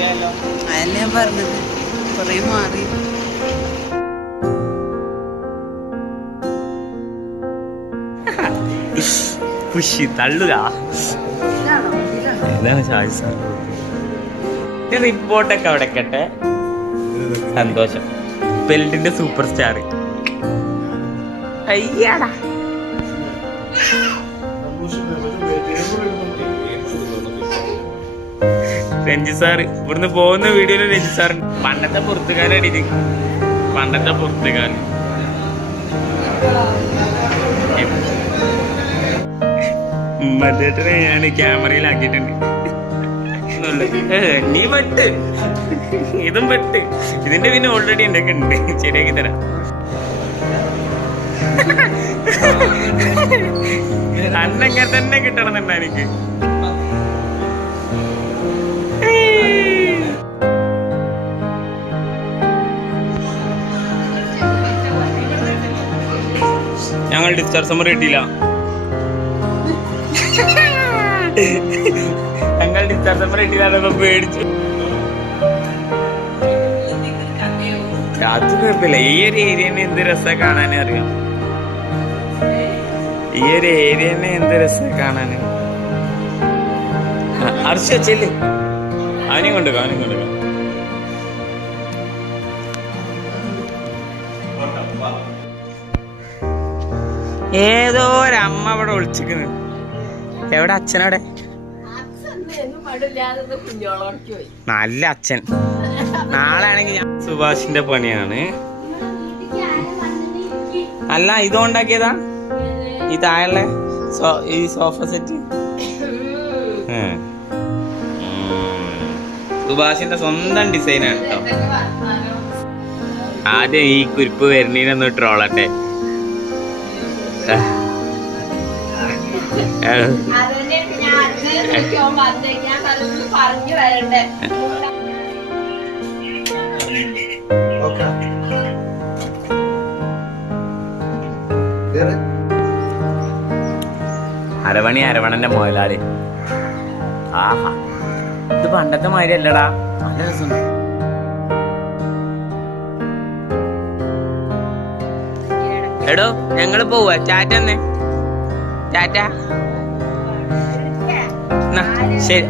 ഞാൻ പറഞ്ഞത് കൊറേ മാറി. ഖുഷി തള്ളുക. എന്താണ് ഷാജി സാർ റിപ്പോർട്ടൊക്കെ അവിടെ കട്ടെ. സന്തോഷം. ബെൽറ്റിന്റെ സൂപ്പർ സ്റ്റാർ. അയ്യാടാ രഞ്ജി സാർ ഇവിടുന്ന് പോകുന്ന വീഡിയോയില് രഞ്ജി സാർ പണ്ടത്തെ പുറത്തുകാരടി. പണ്ടത്തെ പുറത്തുകാരൻ മറ്റേ ഞാൻ ക്യാമറയിലാക്കിയിട്ടുണ്ട്. നീ പെട്ട് ഇതും പെട്ട്. ഇതിന്റെ പിന്നെ ഓൾറെഡി എന്തൊക്കെ ഉണ്ട്, ശരിയാക്കി തരാം. അന്നൊക്കെ തന്നെ കിട്ടണമെന്നുണ്ട എനിക്ക്. ഞങ്ങൾ ഡിസ്ചാർജ് സമ്മർ കിട്ടിയില്ല. ഞങ്ങൾ ഡിസ്ചാർജ് സമ്മർ കിട്ടിയില്ല. പേടിച്ചു. അത് കുഴപ്പമില്ല. ഈ ഒരു ഏരിയനെ എന്ത് രസം കാണാനേ അറിയാം. ഈ ഒരു ഏരിയനെ എന്ത് രസം കാണാന്. അർച്ച ചെല്ല്. അവനെയും കൊണ്ടുപോകാം, അവനെയും കൊണ്ടുപോകാം. ഏതോ ഒരമ്മ അവിടെ ഒളിച്ചിരിക്കുന്നു. എവിടെ അച്ഛനവിടെ? നല്ല അച്ഛൻ. നാളെ ആണെങ്കിൽ ഞാൻ സുഭാഷിന്റെ പണിയാണ്. അല്ല ഇതുണ്ടാക്കിയതാ ഈ താഴെ ഈ സോഫ സെറ്റ്. സുഭാഷിന്റെ സ്വന്തം ഡിസൈനാണ് കേട്ടോ. ആദ്യം ഈ കുരിപ്പ് വരുന്നതിനൊന്ന് ട്രോളട്ടെ. അരവണി അരവണന്റെ മുതലാളി. ആഹാ, ഇത് പണ്ടത്തെ മാതിരി അല്ലടാ. നല്ല രസം. എടോ ഞങ്ങള് പോവാ. ടാറ്റ തന്നെ. ടാറ്റ. ശരി.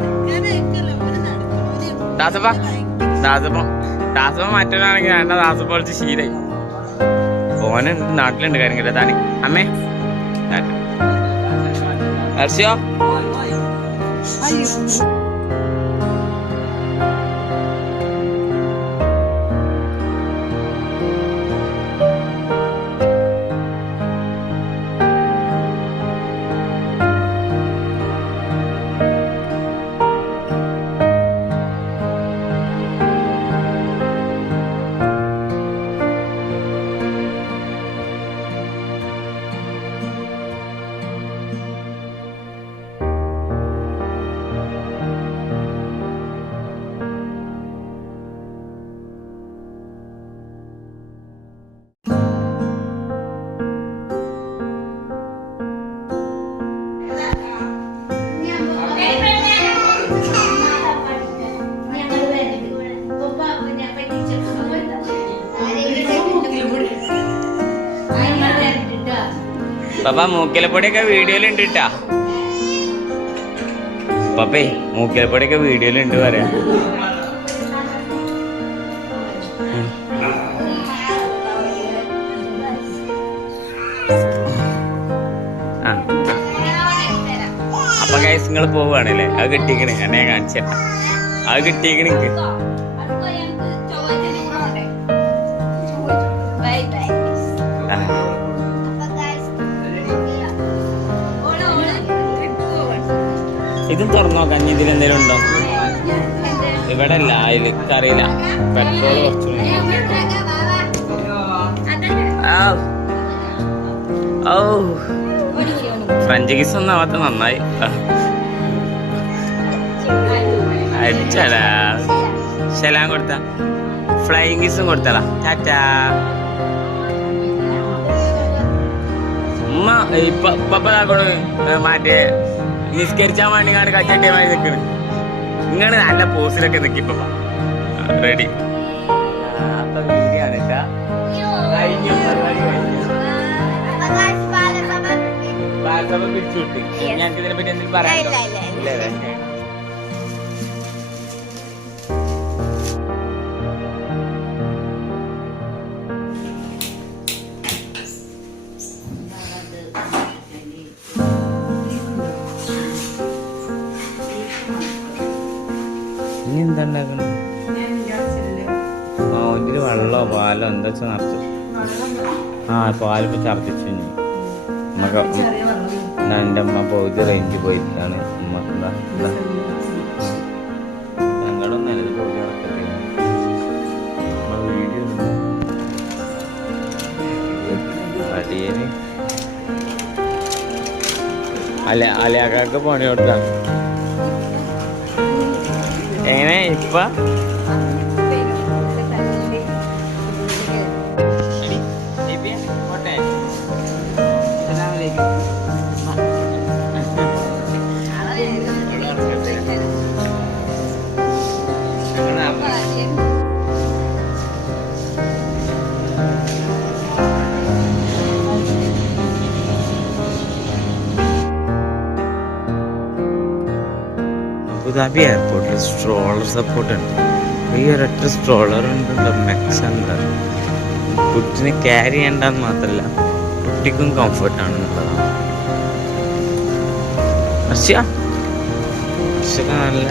ദാസപ്പ മറ്റൊരാണെങ്കിൽ വേണ്ട. ദാസപ്പ വിളിച്ച് ശീലായി. ഓന് നാട്ടിലുണ്ട് കാര്യം കേട്ടോ. താനി അമ്മേ ഹർഷ്യോ. പപ്പ മൂക്കിലപ്പൊടിയൊക്കെ വീഡിയോയിലുണ്ട് കേട്ടാ. പപ്പേ മൂക്കിലപ്പൊടിയൊക്കെ വീഡിയോയിലുണ്ട് പറയാ. അപ്പൊ ഗൈസ് നിങ്ങൾ പോവുകയാണല്ലേ? അത് കിട്ടിക്കണേ. എന്നെ കാണിച്ച അത് കിട്ടിക്കണ. ഇതും തുറന്നു നോക്കാം. ഇതിലെന്തേലും ഉണ്ടോ? ഇവിടെ അല്ല, എനിക്കറിയില്ല. പെട്രോൾ കുറച്ചു. ഫ്രഞ്ച് കിസ് ഒന്നും ആവാത്ത നന്നായി. അടിച്ചടാ. ശലാം കൊടുത്ത ഫ്ലൈയിങ് കിസും കൊടുത്തടാ. ടാറ്റാ. ഉമ്മ പപ്പതാക്കോട് മാറ്റേ നിസ്കരിച്ചാൻ വേണ്ടി കച്ചട്ടിയമായി നിൽക്കണ്. ഇങ്ങനെ നല്ല പോസിലൊക്കെ നിൽക്കിപ്പ. റെഡി. പിടിച്ചുവിട്ട് ഞങ്ങൾക്ക് ഇതിനെ പറ്റി എന്തെങ്കിലും പറയാം. ഇനി എന്താ ഉണ്ടാക്കണം? ആ ഇതില് വെള്ളമോ പാലോ എന്താ വെച്ചാൽ നിറച്ചു. ആ പാലിപ്പോ ഛർദിച്ചു. നമുക്ക് എൻ്റെ അമ്മ പോയി റേഞ്ച് പോയിട്ടാണ് അമ്മക്ക് സങ്കടമൊന്നല്ല ഇത് പോയി നടക്കട്ടെ. വീഡിയോ അടിയന് അലയാക്കാക്ക് പണി കൊടുക്കാം. എങ്ങനെ ഇപ്പൊ അബുദാബി എയർപോർട്ടിൽ സ്ട്രോളർ സപ്പോർട്ട് ഉണ്ട്. ഈ ഒരൊറ്റ സ്ട്രോളർ ഉണ്ട്. മെക്സ് എന്താ കുട്ടിനെ ക്യാരി ചെയ്യണ്ടെന്ന് മാത്രമല്ല കുട്ടിക്കും കംഫർട്ടാണ് എന്നുള്ളതാണ്. പക്ഷേ നല്ല